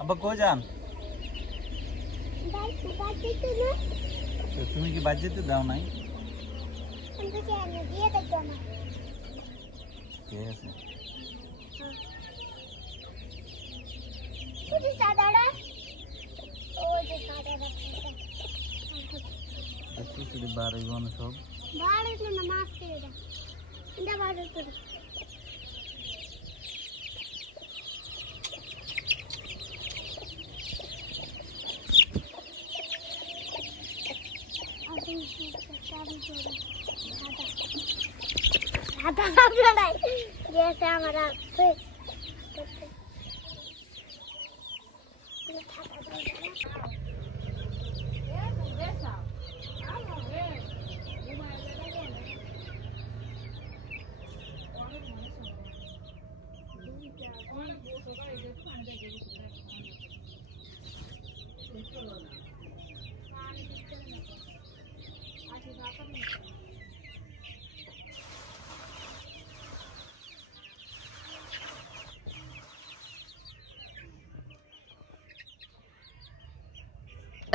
আব্বা কই যান? তুমি কি বাদ যেতে দাও নাই? ঠিক আছে। সব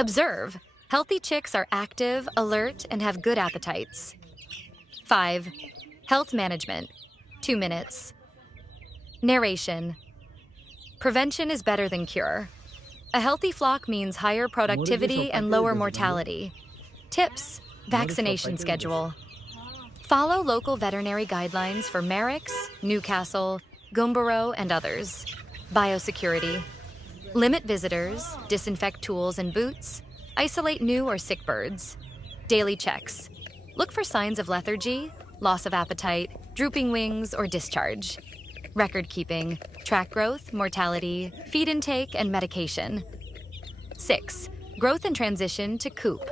Observe. Healthy chicks are active, alert, and have good appetites. 5. Health management. 2 minutes. Narration. Prevention is better than cure. A healthy flock means higher productivity and lower mortality. Tips. Vaccination schedule. Follow local veterinary guidelines for Merrick's, Newcastle, Gumboro, and others. Biosecurity. Limit visitors, disinfect tools and boots, isolate new or sick birds. Daily checks. Look for signs of lethargy, loss of appetite, drooping wings, or discharge. Record keeping. Track growth, mortality, feed intake, and medication. 6. Growth and transition to coop.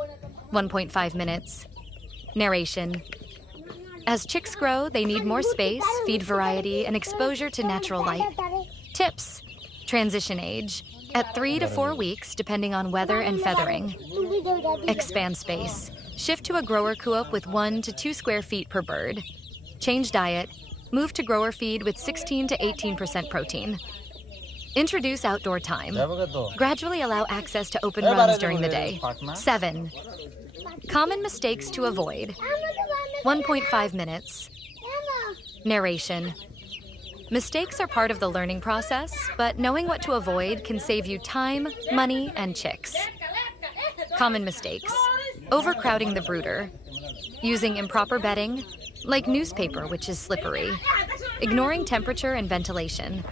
1.5 minutes. Narration. As chicks grow, they need more space, feed variety, and exposure to natural light. Tips. Transition age. At 3 to 4 weeks, depending on weather and feathering. Expand space. Shift to a grower coop with 1 to 2 square feet per bird. Change diet. Move to grower feed with 16 to 18% protein. Introduce outdoor time. Gradually allow access to open runs during the day. 7. Common mistakes to avoid. 1.5 minutes. Narration. Mistakes are part of the learning process, but knowing what to avoid can save you time, money, and chicks. Common mistakes. Overcrowding the brooder. Using improper bedding, like newspaper, which is slippery. Ignoring temperature and ventilation.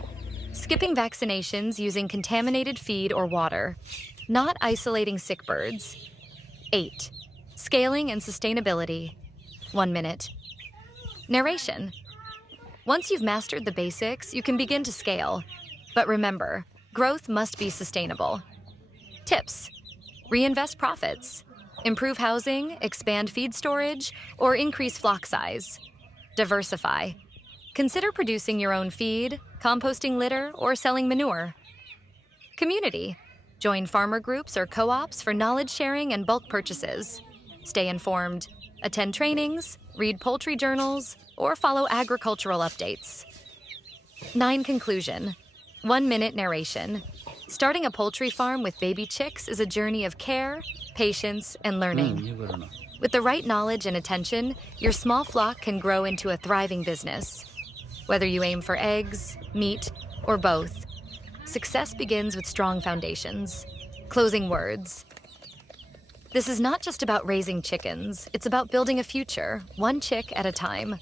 Skipping vaccinations using contaminated feed or water. Not isolating sick birds. 8. Scaling and sustainability. 1 minute. Narration. Once you've mastered the basics, you can begin to scale. But remember, growth must be sustainable. Tips. Reinvest profits. Improve housing, expand feed storage, or increase flock size. Diversify. Consider producing your own feed, composting litter, or selling manure. Community. Join farmer groups or co-ops for knowledge sharing and bulk purchases. Stay informed. Attend trainings, read poultry journals, or follow agricultural updates. 9. Conclusion. 1 minute narration. Starting a poultry farm with baby chicks is a journey of care, patience, and learning. With the right knowledge and attention, your small flock can grow into a thriving business. Whether you aim for eggs, meat, or both, success begins with strong foundations. Closing words. This is not just about raising chickens, it's about building a future, one chick at a time.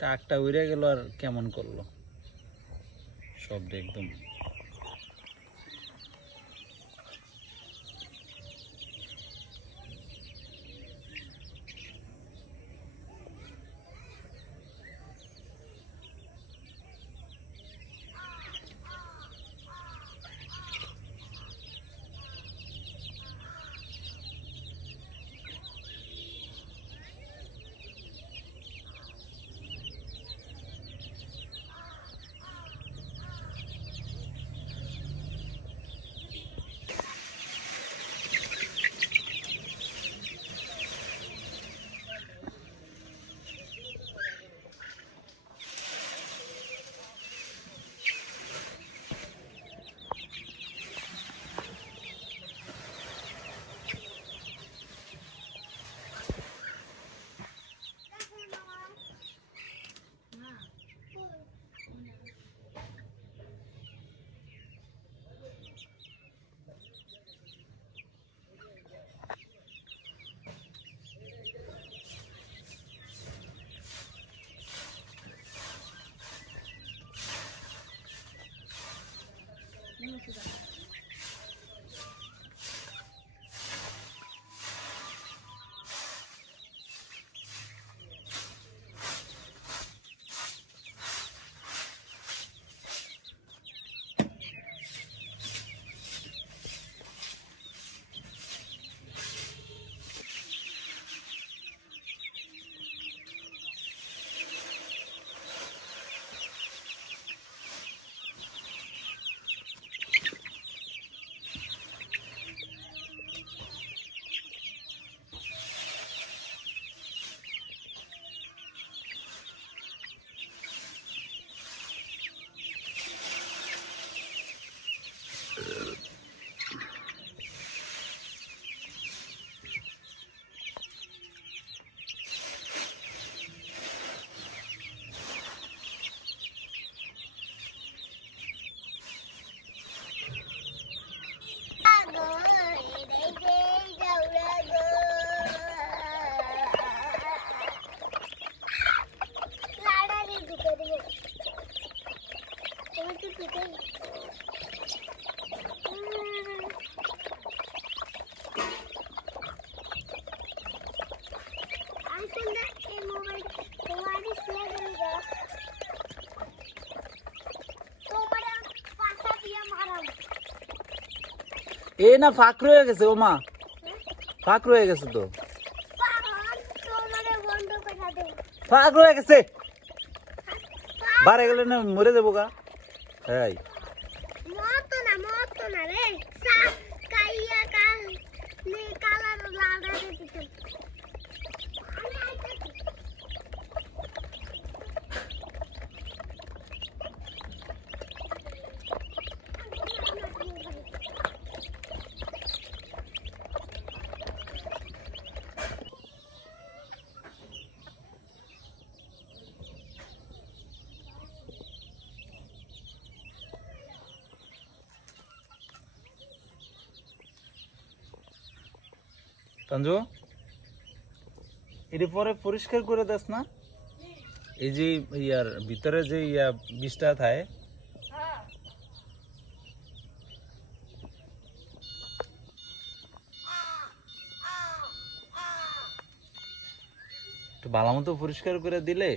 টাকটা উড়ে গেল আর কেমন করলো সব একদম। এ না ফাঁক রয়ে গেছে ও মা, ফাঁক রয়ে গেছে তো, ফাঁক রয়ে গেছে, বারে গেলে না মরে যাবো গা। হ্যাঁ তানজু, এর পরে পরিষ্কার করে দাস না, এই যে ইয়ার ভিতরে যে ইয়া বিষটা থাকে একটু ভালো মতো পরিষ্কার করে দিলে